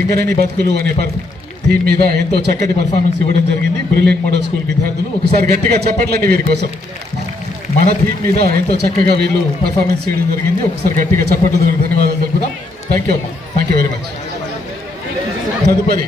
సింగరేణి బతుకులు అనే థీమ్ మీద ఎంతో చక్కటి పర్ఫార్మెన్స్ ఇవ్వడం జరిగింది బ్రిలియంట్ మోడల్ స్కూల్ విద్యార్థులు. ఒకసారి గట్టిగా చెప్పట్లండి వీరి కోసం. మన థీమ్ మీద ఎంతో చక్కగా వీళ్ళు పర్ఫార్మెన్స్ చేయడం జరిగింది. ఒకసారి గట్టిగా చప్పట్లు ధన్యవాదాలు తెలుపుదాం. Thank you very much. తదుపరి